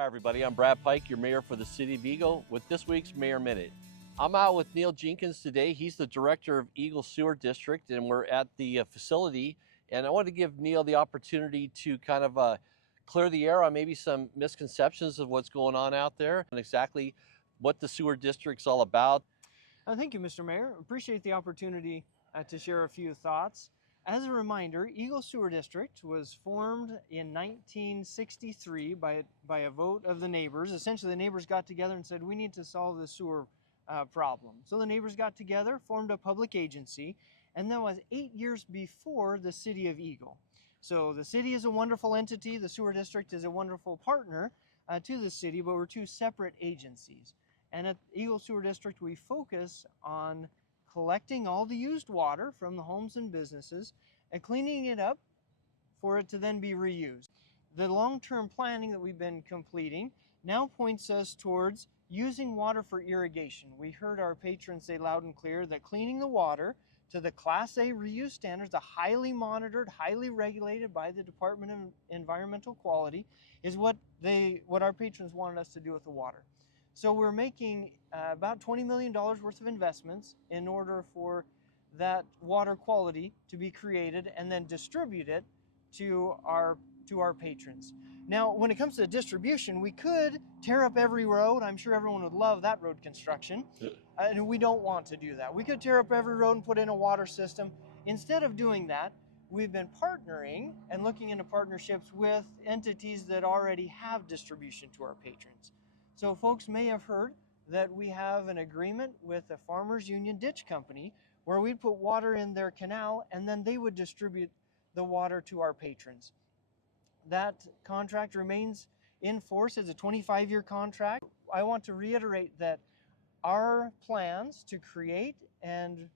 Hi everybody, I'm Brad Pike, your mayor for the City of Eagle with this week's Mayor Minute. I'm out with Neil Jenkins today. He's the director of Eagle Sewer District and we're at the facility. And I want to give Neil the opportunity to kind of clear the air on maybe some misconceptions of what's going on out there and exactly what the sewer district's all about. Thank you, Mr. Mayor. Appreciate the opportunity to share a few thoughts. As a reminder, Eagle Sewer District was formed in 1963 by a vote of the neighbors. Essentially, the neighbors got together and said, we need to solve the sewer problem. So the neighbors got together, formed a public agency, and that was 8 years before the City of Eagle. So the city is a wonderful entity. The sewer district is a wonderful partner to the city, but we're two separate agencies. And at Eagle Sewer District, we focus on collecting all the used water from the homes and businesses and cleaning it up for it to then be reused. The long-term planning that we've been completing now points us towards using water for irrigation. We heard our patrons say loud and clear that cleaning the water to the Class A reuse standards, the highly monitored, highly regulated by the Department of Environmental Quality, is what our patrons wanted us to do with the water. So we're making about $20 million worth of investments in order for that water quality to be created and then distributed to our patrons. Now, when it comes to distribution, we could tear up every road. I'm sure everyone would love that road construction. And we don't want to do that. We could tear up every road and put in a water system. Instead of doing that, we've been partnering and looking into partnerships with entities that already have distribution to our patrons. So folks may have heard that we have an agreement with the Farmers Union Ditch Company where we'd put water in their canal and then they would distribute the water to our patrons. That contract remains in force as a 25-year contract. I want to reiterate that our plans to create and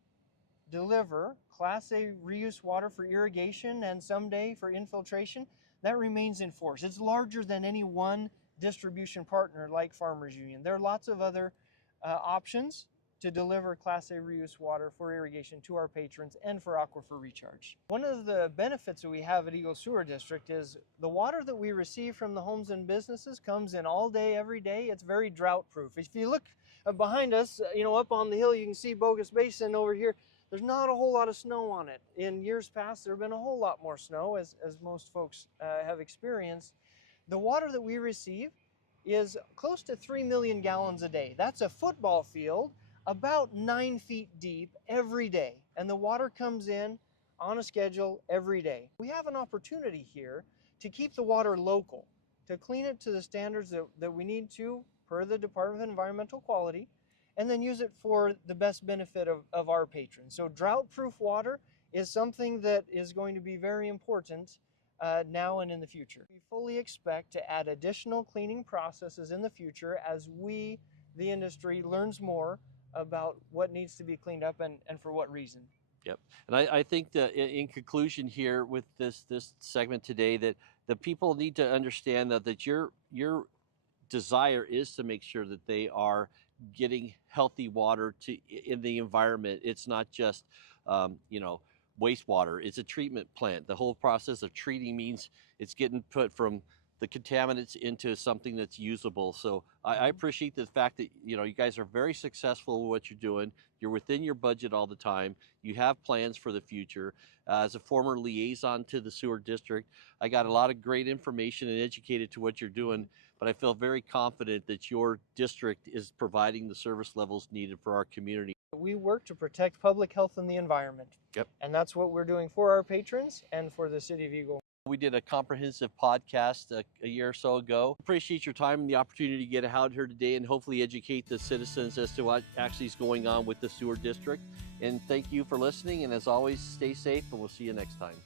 deliver Class A reuse water for irrigation and someday for infiltration, that remains in force. It's larger than any one distribution partner like Farmers Union. There are lots of other options to deliver Class A reuse water for irrigation to our patrons and for aquifer recharge. One of the benefits that we have at Eagle Sewer District is the water that we receive from the homes and businesses comes in all day, every day. It's very drought proof. If you look behind us, up on the hill, you can see Bogus Basin over here. There's not a whole lot of snow on it. In years past, there have been a whole lot more snow, as most folks have experienced. The water that we receive is close to 3 million gallons a day. That's a football field about 9 feet deep every day. And the water comes in on a schedule every day. We have an opportunity here to keep the water local, to clean it to the standards that we need to per the Department of Environmental Quality, and then use it for the best benefit of our patrons. So drought-proof water is something that is going to be very important now and in the future. We fully expect to add additional cleaning processes in the future as we, the industry, learns more about what needs to be cleaned up and for what reason. Yep. And I think that in conclusion here with this segment today, that the people need to understand that your desire is to make sure that they are getting healthy water in the environment. It's not just wastewater. It's a treatment plant. The whole process of treating means it's getting put from the contaminants into something that's usable. So I appreciate the fact that you guys are very successful with what you're doing. You're within your budget all the time. You have plans for the future. As a former liaison to the sewer district, I got a lot of great information and educated to what you're doing, but I feel very confident that your district is providing the service levels needed for our community. We work to protect public health and the environment. Yep. And that's what we're doing for our patrons and for the City of Eagle. We did a comprehensive podcast a year or so ago. Appreciate your time and the opportunity to get out here today and hopefully educate the citizens as to what actually is going on with the sewer district. And thank you for listening. And as always, stay safe and we'll see you next time.